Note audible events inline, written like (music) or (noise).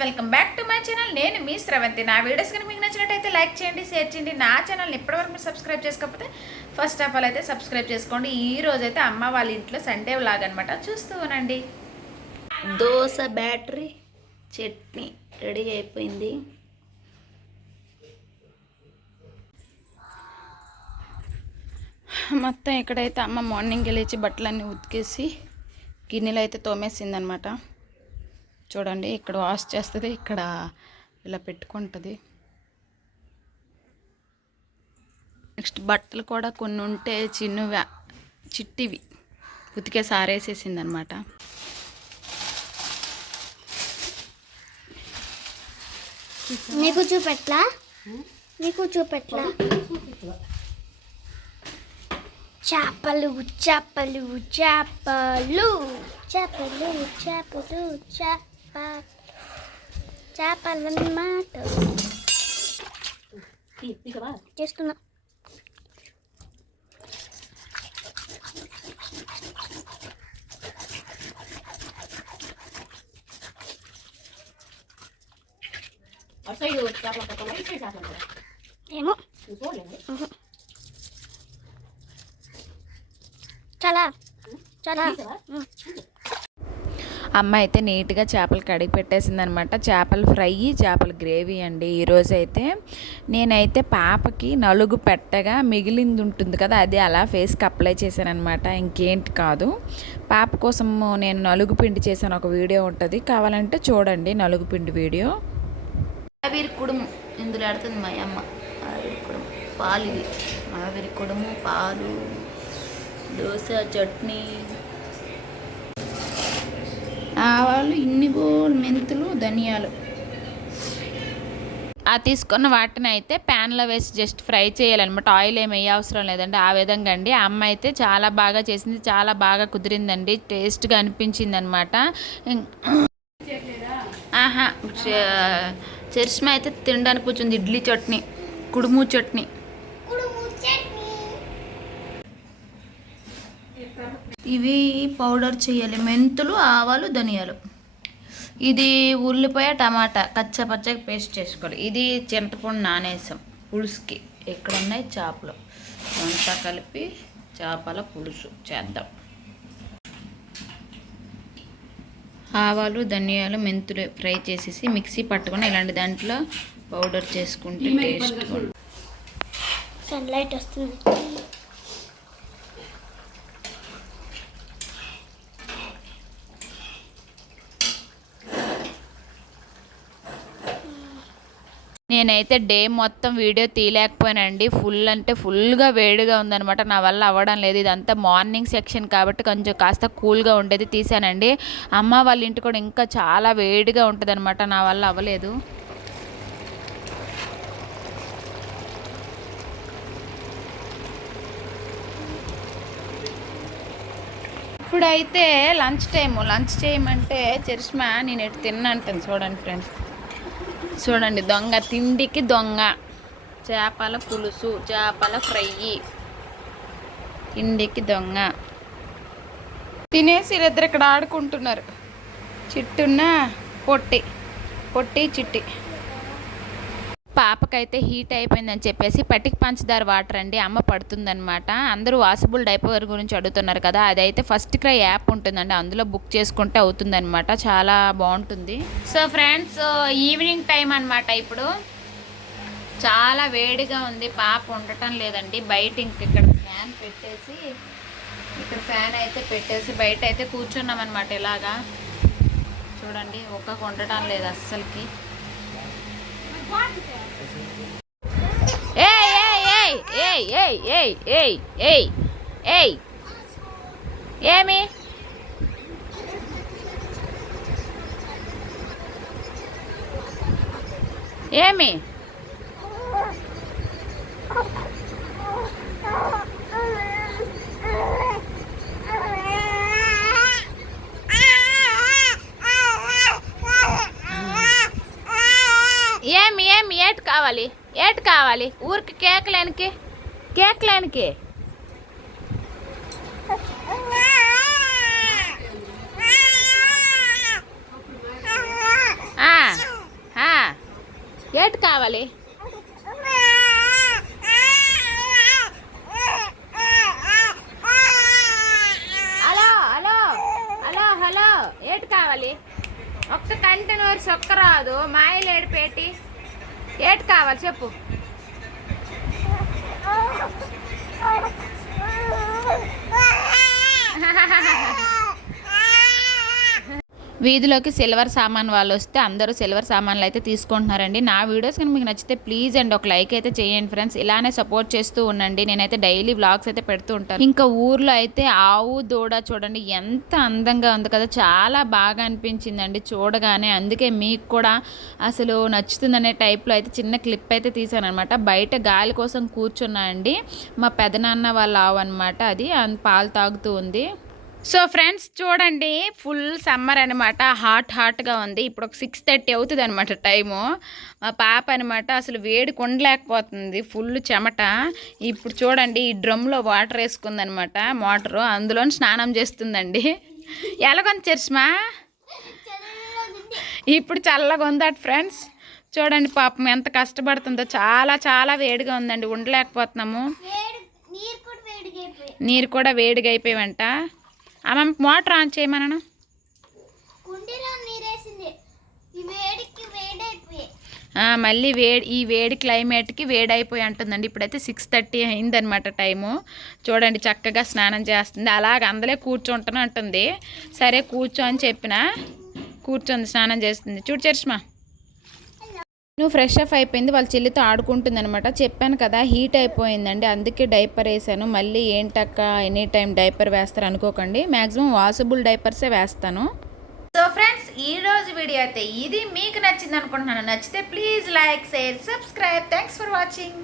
Welcome back to my channel. నేను మీ స్రవంతి. నా వీడియోస్ కనుక మీకు నచ్చినట్టయితే లైక్ చేయండి షేర్ చేయండి. నా ఛానల్ని ఇప్పటివరకు మీరు సబ్స్క్రైబ్ చేసుకోకపోతే ఫస్ట్ ఆఫ్ ఆల్ అయితే సబ్స్క్రైబ్ చేసుకోండి. ఈ రోజు అయితే అమ్మ వాళ్ళ ఇంట్లో సండే వ్లాగ్ అనమాట చూస్తూ ఉనండి దోశ బ్యాటరీ చట్నీ రెడీ అయిపోయింది. మొత్తం ఇక్కడైతే అమ్మ మార్నింగ్ లేచి బట్టలన్నీ ఉతికేసి గిన్నెలు అయితే తోమేసిందనమాట చూడండి ఇక్కడ వాష్ చేస్తుంది ఇక్కడ ఇలా పెట్టుకుంటుంది. నెక్స్ట్ బట్టలు కూడా కొన్ని ఉంటే చిన్నవి చిట్టివి. ఉతికే సారేసేసింది అనమాట నీకు చూపెట్లా? నీకు చూపెట్లా? చేపలు చేపలు చేపలు చేపలు చేపలు చేప చేపలన్నమాట చేస్తున్నా. ఏమో. చాలా. చాలా. అమ్మ అయితే నీట్గా చేపలు కడిగి పెట్టేసింది అనమాట చేపలు ఫ్రై చేపల గ్రేవీ అండి ఈరోజు అయితే. నేనైతే పాపకి నలుగు పెట్టగా మిగిలింది ఉంటుంది కదా అది అలా ఫేస్కి అప్లై చేశాను అనమాట ఇంకేంటి కాదు. పాప కోసం నేను నలుగు పిండి చేశాను ఒక వీడియో ఉంటుంది. కావాలంటే చూడండి నలుగు పిండి వీడియో. ఆవిరి కుడుము ఇందులో ఆడుతుంది మా అమ్మ? ఆవిరి కుడుము పాలు ఇది. ఆవిరి కుడుము పాలు దోశ చట్నీ. ఆవాలు ఇన్ని గోలు మెంతులు ధనియాలు. ఆ తీసుకున్న వాటిని అయితే ప్యాన్లో వేసి జస్ట్ ఫ్రై చేయాలన్నమాట. ఆయిల్ ఏమి వేయ అవసరం లేదండి. ఆ విధంగా అండి. ఆ అమ్మ అయితే చాలా బాగా చేసింది. చాలా బాగా కుదిరిందండి. టేస్ట్గా అనిపించింది అనమాట ఆహా చ- చరిష్మ అయితే తినడానికి కూర్చుంది. ఇడ్లీ చట్నీ కుడుము చట్నీ. ఇవి పౌడర్ చేయాలి. మెంతులు ఆవాలు ధనియాలు. ఇది ఉల్లిపాయ టమాటా కచ్చా పచ్చగా పేస్ట్ చేసుకోవాలి. ఇది చింతపండు నానేసాం పులుసుకి. ఇక్కడ ఉన్నాయి చేపలు. అంతా కలిపి చేపల పులుసు చేద్దాం. ఆవాలు ధనియాలు మెంతులు ఫ్రై చేసేసి మిక్సీ పట్టుకొని ఇలాంటి దాంట్లో పౌడర్ చేసుకుంటే టేస్ట్ సన్లైట్ వస్తుంది. నేనైతే డే మొత్తం వీడియో తీయలేకపోయానండి. ఫుల్ అంటే ఫుల్గా వేడిగా ఉందనమాట నా వల్ల అవ్వడం లేదు. ఇదంతా మార్నింగ్ సెక్షన్ కాబట్టి కొంచెం కాస్త కూల్గా ఉండేది తీసానండి అమ్మ వాళ్ళ ఇంటి కూడా ఇంకా చాలా వేడిగా ఉంటుంది నా వల్ల అవ్వలేదు. ఇప్పుడైతే లంచ్ టైము. లంచ్ చేయమంటే చరిష్మా నేను ఎటు తిన్నంటాను చూడండి ఫ్రెండ్స్. చూడండి దొంగ తిండికి దొంగ. చేపల పులుసు చేపల ఫ్రై. తిండికి దొంగ. తినేసి వీళ్ళిద్దరు ఇక్కడ ఆడుకుంటున్నారు. చిట్టున్న పొట్టి. పొట్టి చిట్టి. పాపకైతే హీట్ అయిపోయిందని చెప్పేసి పటికి పంచదార వాటర్ అండి అమ్మ పడుతుందనమాట అందరూ వాసబుల్ డైపర్ గురించి అడుగుతున్నారు కదా అదైతే ఫస్ట్ క్రై యాప్ ఉంటుందండి అందులో బుక్ చేసుకుంటే అవుతుందన్నమాట చాలా బాగుంటుంది. సో ఫ్రెండ్స్ ఈవినింగ్ టైం అన్నమాట ఇప్పుడు. చాలా వేడిగా ఉంది పాప ఉండటం లేదండి బయట ఇంక ఇక్కడ ఫ్యాన్ పెట్టేసి ఇక్కడ ఫ్యాన్ అయితే పెట్టేసి బయట అయితే కూర్చున్నాం అనమాట ఇలాగా. చూడండి ఒక్క ఉండటం లేదు అస్సలకి. এই এই এই এই এই এই এই এ মেয়ে এ মেয়ে ఏటు కావాలి. ఊరికి కేక్ లేనికి. కేక్ లేనికి. ఆ కావాలి? Hello hello hello hello. ఏటి కావాలి? ఒక్క కంటెనర్స్ ఒక్క రాదు. మాయలు ఏటి కావాలి చెప్పు. (laughs) (laughs) వీధిలోకి సిల్వర్ సామాన్ వాళ్ళు వస్తే అందరూ సిల్వర్ సామాన్లు అయితే తీసుకుంటున్నారండి. నా వీడియోస్ కానీ మీకు నచ్చితే ప్లీజ్ అండి ఒక లైక్ అయితే చేయండి ఫ్రెండ్స్. ఇలానే సపోర్ట్ చేస్తూ ఉండండి. నేనైతే డైలీ వ్లాగ్స్ అయితే పెడుతూ ఉంటాను. ఇంకా ఊర్లో అయితే ఆవు దూడ చూడండి ఎంత అందంగా ఉంది కదా. చాలా బాగా అనిపించిందండి చూడగానే. అందుకే మీకు కూడా అసలు నచ్చుతుందనే టైప్లో అయితే చిన్న క్లిప్ అయితే తీసాను అనమాట బయట గాలి కోసం కూర్చున్నా అండి. మా పెదనాన్న వాళ్ళ ఆవు అనమాట అది. పాలు తాగుతూ ఉంది. సో ఫ్రెండ్స్ చూడండి ఫుల్ సమ్మర్ అనమాట హాట్ హాట్గా ఉంది. ఇప్పుడు ఒక సిక్స్ థర్టీ అవుతుంది అనమాట టైము. మా పాప అనమాట అసలు వేడి కొండలేకపోతుంది. ఫుల్ చెమట. ఇప్పుడు చూడండి ఈ డ్రమ్లో వాటర్ వేసుకుందనమాట మోటరు. అందులో స్నానం చేస్తుందండి. ఎలాగొంది చర్చమా ఇప్పుడు చల్లగా ఉందట ఫ్రెండ్స్? చూడండి పాపం ఎంత కష్టపడుతుందో. చాలా చాలా వేడిగా ఉందండి. ఉండలేకపోతున్నాము. నీరు కూడా వేడిగా అయిపోయి నీరు కూడా వేడిగా అయిపోయావంట అమ్మ మోటార్ ఆన్ చేయమనను వేడైపోయి. మళ్ళీ వేడి ఈ వేడి క్లైమేట్కి వేడి అయిపోయి అంటుందండి. ఇప్పుడైతే సిక్స్ థర్టీ అయిందనమాట టైము. చూడండి చక్కగా స్నానం చేస్తుంది. అలాగ అందలే కూర్చుంటాను అంటుంది సరే కూర్చో అని చెప్పిన కూర్చొని స్నానం చేస్తుంది. చూడు చర్ష్మా. నువ్వు ఫ్రెష్ అప్ అయిపోయింది వాళ్ళ చెల్లితో ఆడుకుంటుందనమాట చెప్పాను కదా హీట్ అయిపోయిందండి అందుకే డైపర్ వేసాను. మళ్ళీ ఏంటక్క ఎనీ టైం డైపర్ వేస్తారు అనుకోకండి. మ్యాక్సిమం వాషబుల్ డైపర్సే వేస్తాను. సో ఫ్రెండ్స్ ఈ రోజు వీడియో అయితే ఇది. మీకు నచ్చింది అనుకుంటున్నాను. నచ్చితే please like share subscribe thanks for watching